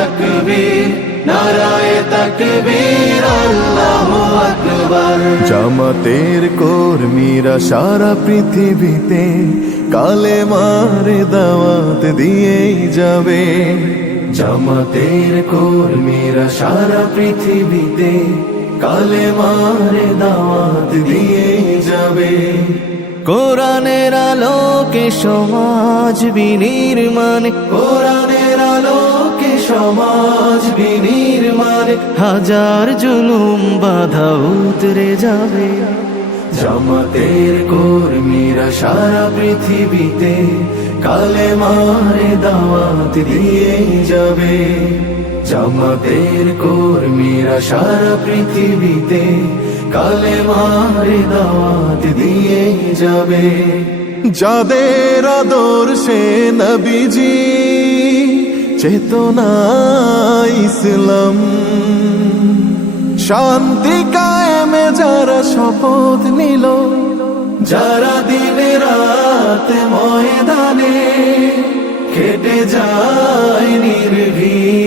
তাকবীর, নারায়ে তাকবীর, আল্লাহু আকবার। জামাতের কর্মীরা সারা পৃথিবীতে কালেমার দাওয়াত দিয়েই যাবে। জামাতের কর্মীরা সারা পৃথিবীতে কালেমার দাওয়াত দিয়েই যাবে। কোরআনের আলোকে সমাজ বিনির্মাণ, কোরআনের আলোকে সমাজ বিনির্মাণ, হাজার জুলুম বাধা উতরে যাবে। জামাতের কর্মীরা সারা পৃথিবীতে কালেমার দাওয়াত দিয়ে যাবে। জামাতের কর্মীরা সারা পৃথিবীতে কালেমার দাওয়াত দিয়ে যাবে। যাদের আদর্শে নবীজি চেতনা ইসলাম, শান্তি কায়েমে যারা শপথ নিল, যারা দিনে রাত ময়দানে খেটে যায় নির্ভীক,